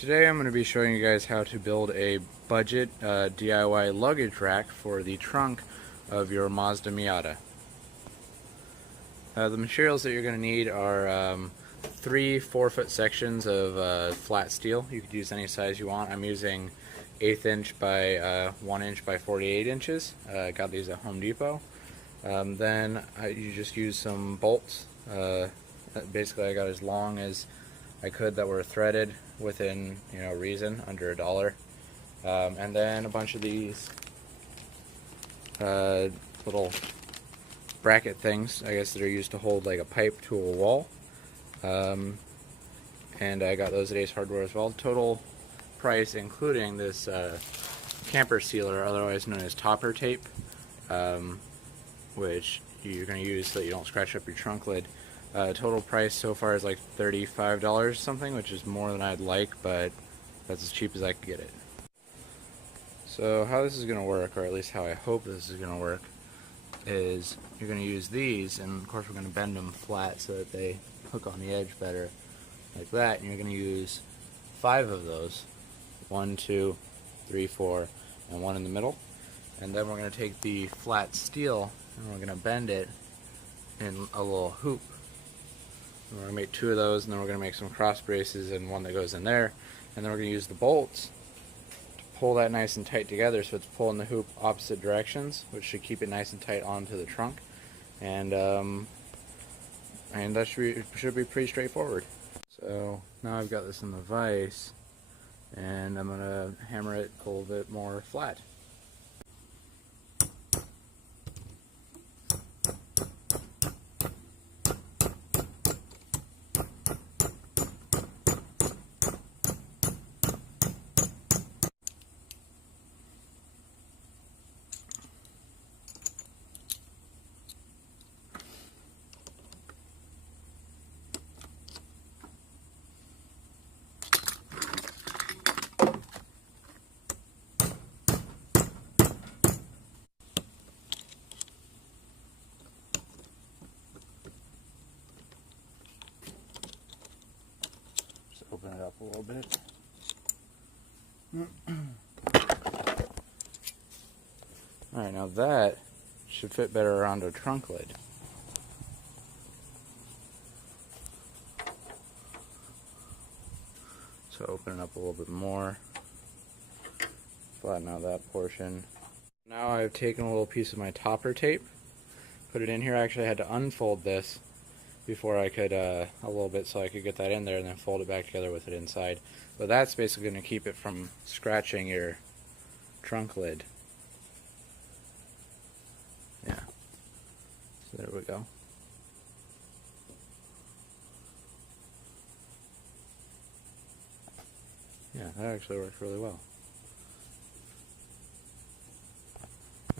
Today I'm going to be showing you guys how to build a budget DIY luggage rack for the trunk of your Mazda Miata. The materials that you're going to need are 3 4-foot sections of flat steel. You could use any size you want. I'm using 1/8 inch by 1 inch by 48 inches. Got these at Home Depot. Then you just use some bolts. Basically I got as long as I could that were threaded within reason, under $1. And then a bunch of these little bracket things, I guess, that are used to hold like a pipe to a wall. And I got those at Ace Hardware as well. Total price, including this camper sealer, otherwise known as topper tape, which you're going to use so that you don't scratch up your trunk lid. Total price so far is like $35 something, which is more than I'd like, but that's as cheap as I could get it. So how this is going to work, or at least how I hope this is going to work, is you're going to use these, and of course we're going to bend them flat so that they hook on the edge better, like that, and you're going to use 5 of those. 1, 2, 3, 4, and 1 in the middle. And then we're going to take the flat steel and we're going to bend it in a little hoop. And we're going to make 2 of those, and then we're going to make some cross braces and one that goes in there. And then we're going to use the bolts to pull that nice and tight together so it's pulling the hoop opposite directions, which should keep it nice and tight onto the trunk. And that should be pretty straightforward. So now I've got this in the vise, and I'm going to hammer it a little bit more flat. Open it up a little bit. Alright, now that should fit better around a trunk lid. So open it up a little bit more. Flatten out that portion. Now I've taken a little piece of my topper tape, put it in here. I actually had to unfold this before I could, a little bit, so I could get that in there and then fold it back together with it inside. But that's basically going to keep it from scratching your trunk lid. Yeah. So there we go. Yeah, that actually works really well.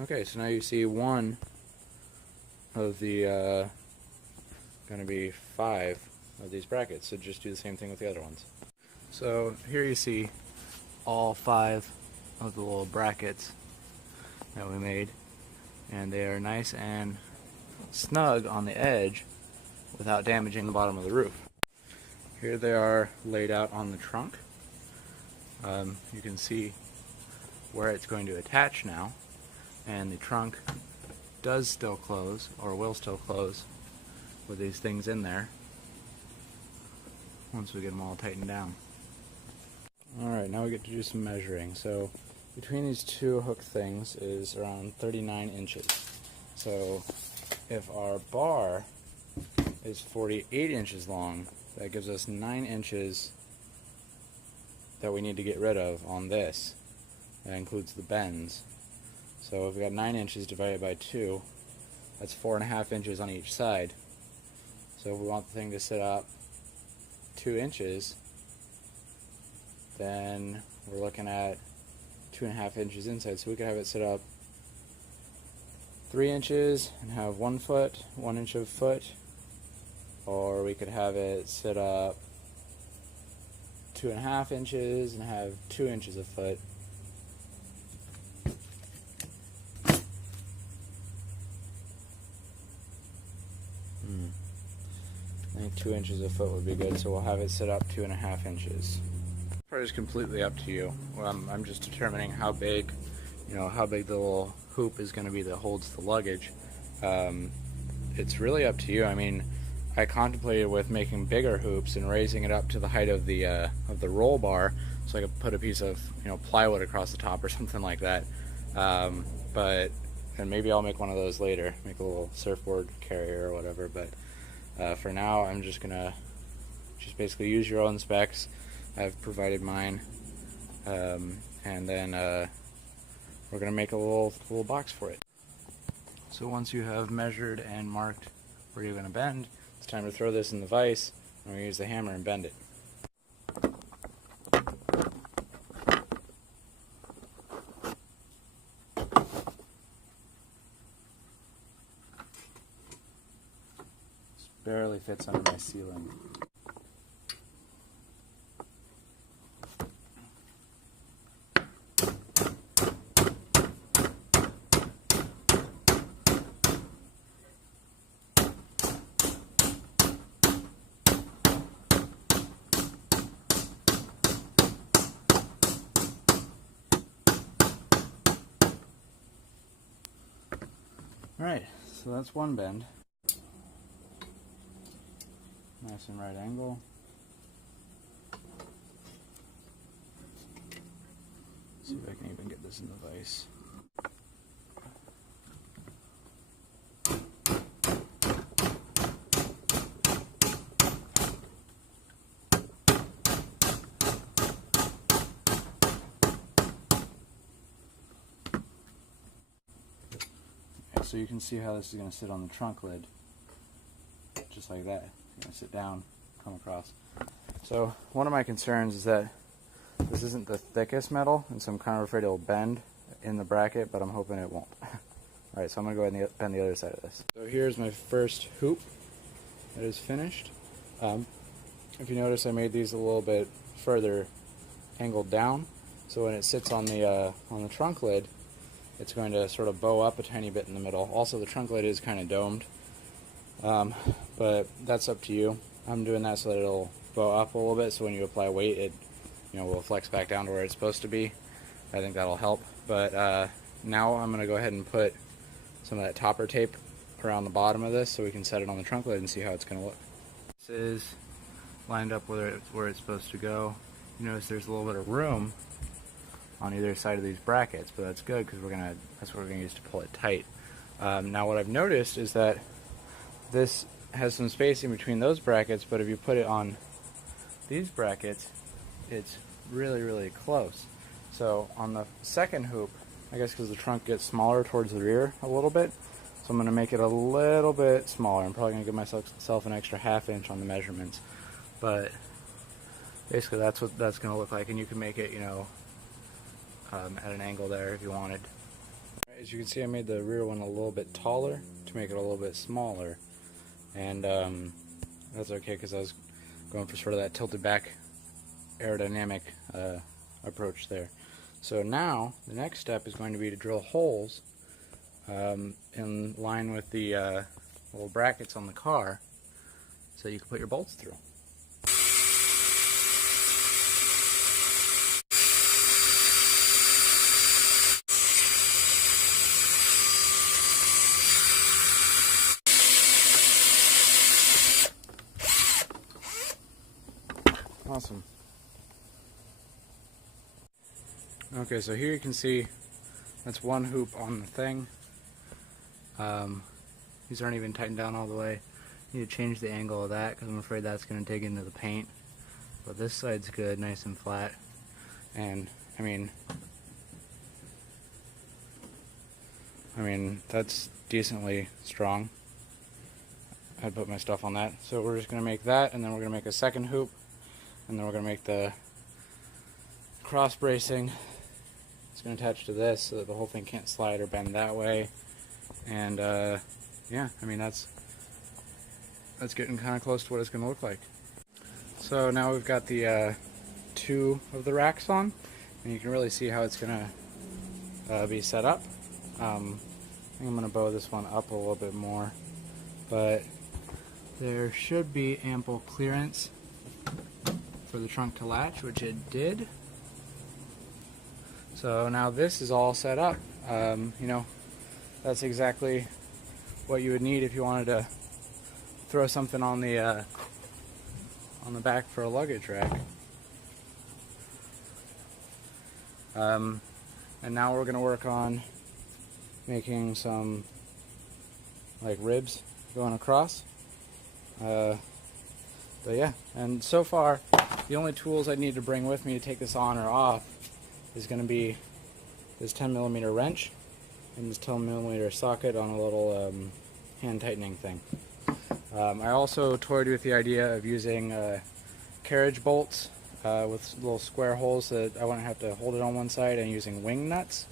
Okay, so now you see one of the going to be 5 of these brackets, so just do the same thing with the other ones. So here you see all 5 of the little brackets that we made, and they are nice and snug on the edge without damaging the bottom of the roof. Here they are laid out on the trunk. You can see where it's going to attach now, and the trunk does still close, or will still close, with these things in there once we get them all tightened down. Alright, now we get to do some measuring. So between these 2 hook things is around 39 inches. So if our bar is 48 inches long, that gives us 9 inches that we need to get rid of on this. That includes the bends. So if we got 9 inches divided by 2, that's 4.5 inches on each side. So if we want the thing to sit up 2 inches, then we're looking at 2.5 inches inside. So we could have it sit up 3 inches and have 1 foot, 1 inch of foot, or we could have it sit up 2.5 inches and have 2 inches of foot. I think 2 inches a foot would be good, so we'll have it sit up 2.5 inches. part is completely up to you. I'm just determining how big, how big the little hoop is going to be that holds the luggage. It's really up to you. I mean, I contemplated with making bigger hoops and raising it up to the height of the roll bar, so I could put a piece of plywood across the top or something like that. And maybe I'll make one of those later, make a little surfboard carrier or whatever. But for now, I'm just gonna basically use your own specs. I've provided mine, and then we're gonna make a little box for it. So once you have measured and marked where you're gonna bend, it's time to throw this in the vise. I'm gonna use the hammer and bend it. Just barely fits under my ceiling. Alright, so that's one bend. Nice and right angle. See if I can even get this in the vise. So you can see how this is going to sit on the trunk lid, just like that. It's going to sit down, come across. So one of my concerns is that this isn't the thickest metal, and so I'm kind of afraid it'll bend in the bracket, but I'm hoping it won't. Alright, so I'm going to go ahead and bend the other side of this. So here's my first hoop that is finished. If you notice, I made these a little bit further angled down, so when it sits on the trunk lid, it's going to sort of bow up a tiny bit in the middle. Also, the trunk lid is kind of domed, but that's up to you. I'm doing that so that it'll bow up a little bit, so when you apply weight, it will flex back down to where it's supposed to be. I think that'll help. But now I'm going to go ahead and put some of that topper tape around the bottom of this so we can set it on the trunk lid and see how it's going to look. This is lined up where it's supposed to go. You notice there's a little bit of room on either side of these brackets, but that's good because that's what we're gonna use to pull it tight. Now what I've noticed is that this has some spacing between those brackets, but if you put it on these brackets, it's really, really close. So on the second hoop, I guess because the trunk gets smaller towards the rear a little bit, so I'm gonna make it a little bit smaller. I'm probably gonna give myself an extra ½ inch on the measurements, but basically that's what that's gonna look like, and you can make it, at an angle there if you wanted. As you can see, I made the rear one a little bit taller to make it a little bit smaller, and that's okay because I was going for sort of that tilted back aerodynamic approach there. So now the next step is going to be to drill holes in line with the little brackets on the car so you can put your bolts through. Awesome. Okay, so here you can see that's one hoop on the thing. These aren't even tightened down all the way. Need to change the angle of that because I'm afraid that's going to dig into the paint. But this side's good, nice and flat. And I mean that's decently strong. I'd put my stuff on that. So we're just going to make that, and then we're going to make a second hoop, and then we're going to make the cross bracing. It's going to attach to this so that the whole thing can't slide or bend that way. And yeah, I mean that's getting kind of close to what it's going to look like. So now we've got the two of the racks on, and you can really see how it's going to be set up. I think I'm going to bow this one up a little bit more, but there should be ample clearance for for the trunk to latch, which it did. So now this is all set up. You know, that's exactly what you would need if you wanted to throw something on the back for a luggage rack. And now we're going to work on making some like ribs going across. But yeah, and so far the only tools I need to bring with me to take this on or off is going to be this 10mm wrench and this 10mm socket on a little hand tightening thing. I also toyed with the idea of using carriage bolts with little square holes so that I wouldn't have to hold it on one side, and using wing nuts.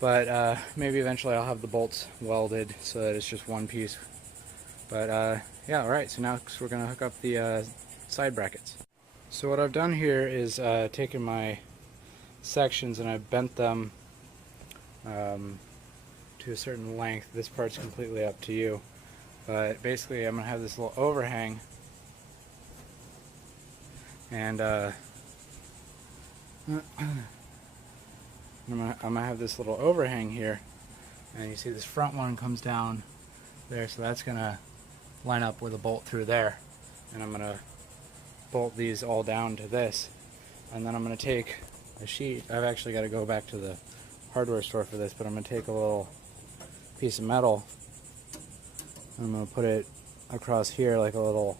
But maybe eventually I'll have the bolts welded so that it's just one piece. But yeah, alright, so now we're going to hook up the side brackets. So what I've done here is taken my sections and I've bent them to a certain length. This part's completely up to you. But basically I'm going to have this little overhang, and I'm gonna have this little overhang here, and you see this front one comes down there, so that's gonna line up with a bolt through there, and I'm gonna bolt these all down to this, and then I'm gonna take a sheet. I've actually got to go back to the hardware store for this, but I'm gonna take a little piece of metal and I'm gonna put it across here like a little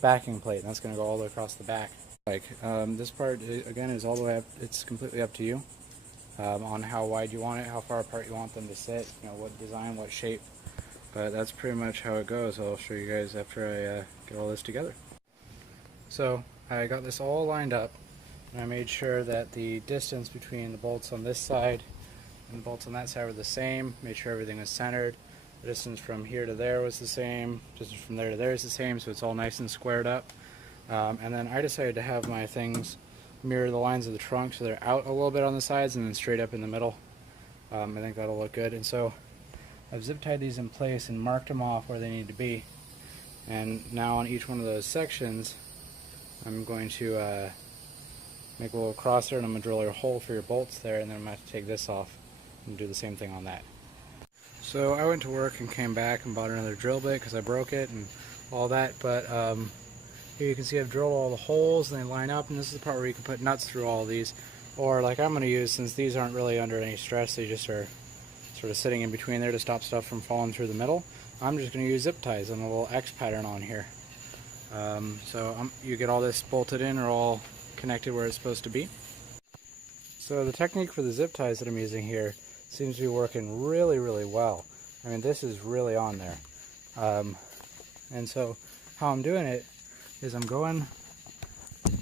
backing plate, and that's going to go all the way across the back. Like this part again is all the way up. It's completely up to you on how wide you want it, how far apart you want them to sit, you know, what design, what shape. But that's pretty much how it goes. I'll show you guys after I get all this together. So I got this all lined up, and I made sure that the distance between the bolts on this side and the bolts on that side were the same. Made sure everything was centered. The distance from here to there was the same, distance from there to there is the same, so it's all nice and squared up. And then I decided to have my things mirror the lines of the trunk, so they're out a little bit on the sides and then straight up in the middle. I think that'll look good. And so I've zip tied these in place and marked them off where they need to be. And now on each one of those sections, I'm going to make a little crosser, and I'm going to drill a hole for your bolts there, and then I'm going to have to take this off and do the same thing on that. So I went to work and came back and bought another drill bit because I broke it and all that, but here you can see I've drilled all the holes and they line up, and this is the part where you can put nuts through all these, or like I'm going to use, since these aren't really under any stress, they just are sort of sitting in between there to stop stuff from falling through the middle. I'm just going to use zip ties and a little X pattern on here. You get all this bolted in or all connected where it's supposed to be. So the technique for the zip ties that I'm using here seems to be working really, really well. I mean, this is really on there. And so how I'm doing it is I'm going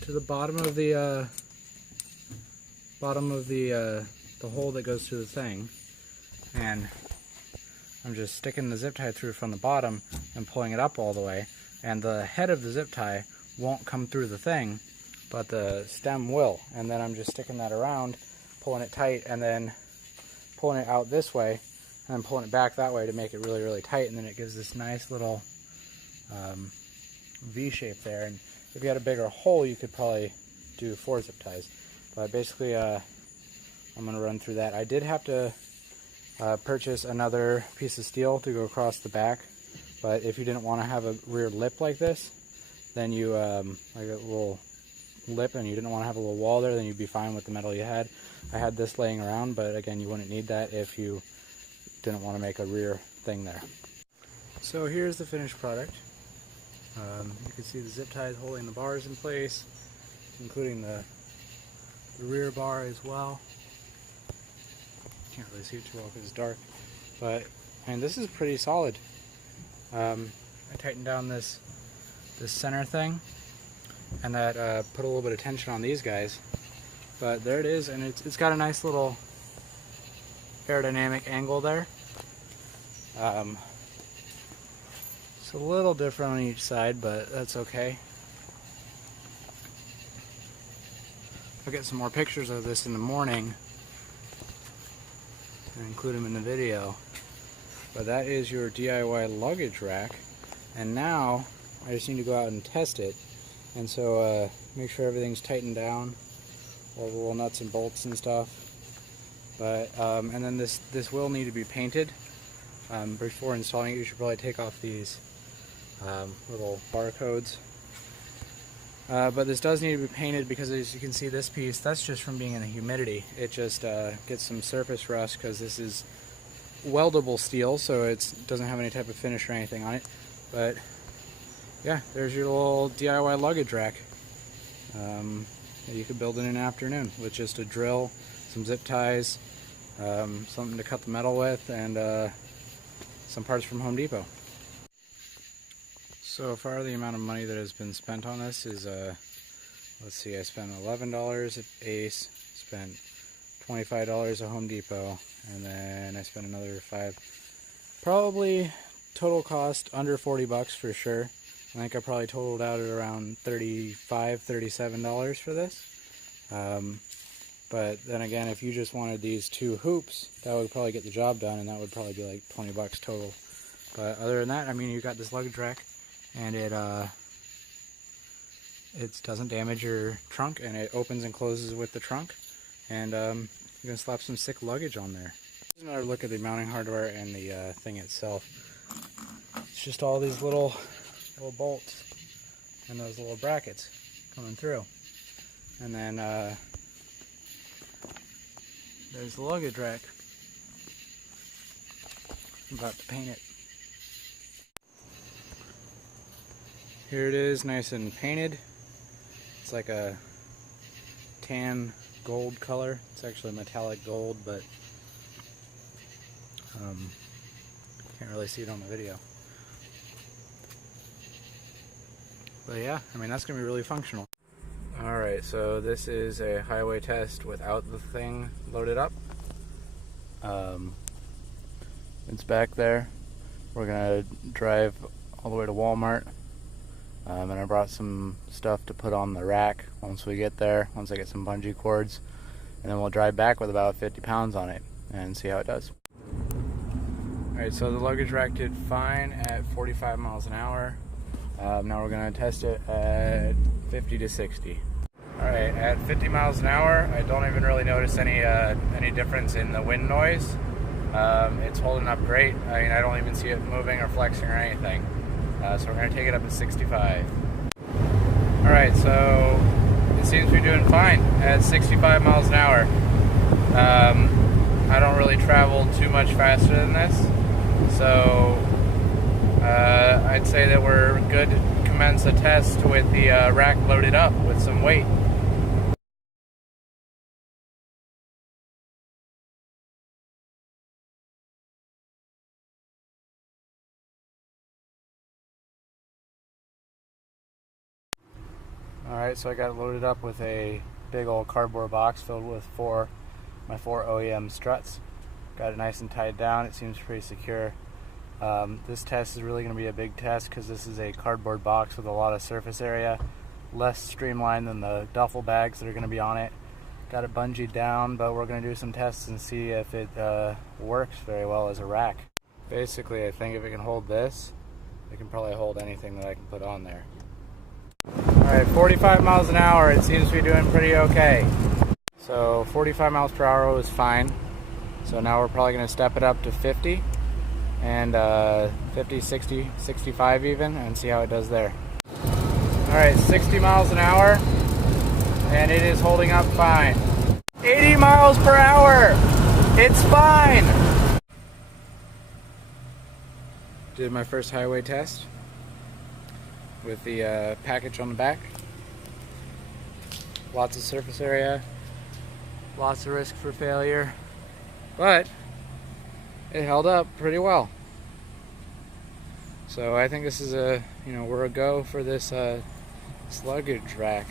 to the bottom of the hole that goes through the thing, and I'm just sticking the zip tie through from the bottom and pulling it up all the way, and the head of the zip tie won't come through the thing, but the stem will. And then I'm just sticking that around, pulling it tight, and then pulling it out this way, and then pulling it back that way to make it really, really tight, and then it gives this nice little V shape there. And if you had a bigger hole, you could probably do 4 zip ties. But basically, I'm going to run through that. I did have to purchase another piece of steel to go across the back, but if you didn't want to have a rear lip like this, then you, like a little lip, and you didn't want to have a little wall there, then you'd be fine with the metal you had. I had this laying around, but again, you wouldn't need that if you didn't want to make a rear thing there. So here's the finished product. You can see the zip ties holding the bars in place, including the rear bar as well. Can't really see it too well because it's dark, but and this is pretty solid. I tightened down this center thing, and that put a little bit of tension on these guys. But there it is, and it's got a nice little aerodynamic angle there. It's a little different on each side, but that's okay. I'll get some more pictures of this in the morning and include them in the video. But that is your DIY luggage rack, and now I just need to go out and test it and so make sure everything's tightened down, all the little nuts and bolts and stuff. But and then this will need to be painted. Before installing it, you should probably take off these little barcodes. But this does need to be painted because, as you can see, this piece, that's just from being in the humidity. It just gets some surface rust because this is weldable steel, so it doesn't have any type of finish or anything on it. But yeah, there's your little DIY luggage rack. You could build it in an afternoon with just a drill, some zip ties, something to cut the metal with, and some parts from Home Depot. So far, the amount of money that has been spent on this is, let's see, I spent $11 at Ace, spent $25 at Home Depot, and then I spent another $5. Probably total cost under 40 bucks for sure. I think I probably totaled out at around $35, $37 for this. But then again, if you just wanted these two hoops, that would probably get the job done, and that would probably be like 20 bucks total. But other than that, I mean, you got this luggage rack, and it doesn't damage your trunk, and it opens and closes with the trunk, and you can slap some sick luggage on there. Here's another look at the mounting hardware and the thing itself. It's just all these little bolts and those little brackets coming through, and then there's the luggage rack. I'm about to paint it. Here it is, nice and painted. It's like a tan gold color. It's actually metallic gold, but can't really see it on the video. But yeah, I mean, that's gonna be really functional. Alright, so this is a highway test without the thing loaded up. It's back there. We're gonna drive all the way to Walmart. And I brought some stuff to put on the rack once we get there, once I get some bungee cords. And then we'll drive back with about 50 pounds on it and see how it does. Alright, so the luggage rack did fine at 45 miles an hour. Now we're going to test it at 50 to 60. Alright, at 50 miles an hour, I don't even really notice any difference in the wind noise. It's holding up great. I mean, I don't even see it moving or flexing or anything. So we're going to take it up to 65. Alright, so it seems to be doing fine at 65 miles an hour. I don't really travel too much faster than this, so I'd say that we're good to commence a test with the rack loaded up with some weight. Alright, so I got it loaded up with a big old cardboard box filled with my four OEM struts. Got it nice and tied down. It seems pretty secure. This test is really going to be a big test because this is a cardboard box with a lot of surface area, less streamlined than the duffel bags that are going to be on it. Got it bungeed down, but we're going to do some tests and see if it works very well as a rack. Basically, I think if it can hold this, it can probably hold anything that I can put on there. Alright, 45 miles an hour, it seems to be doing pretty okay. So 45 miles per hour was fine. So now we're probably going to step it up to 50 and 50, 60, 65 even, and see how it does there. Alright, 60 miles an hour, and it is holding up fine. 80 miles per hour, it's fine! Did my first highway test with the package on the back. Lots of surface area, lots of risk for failure, but it held up pretty well. So I think this is we're a go for this luggage rack.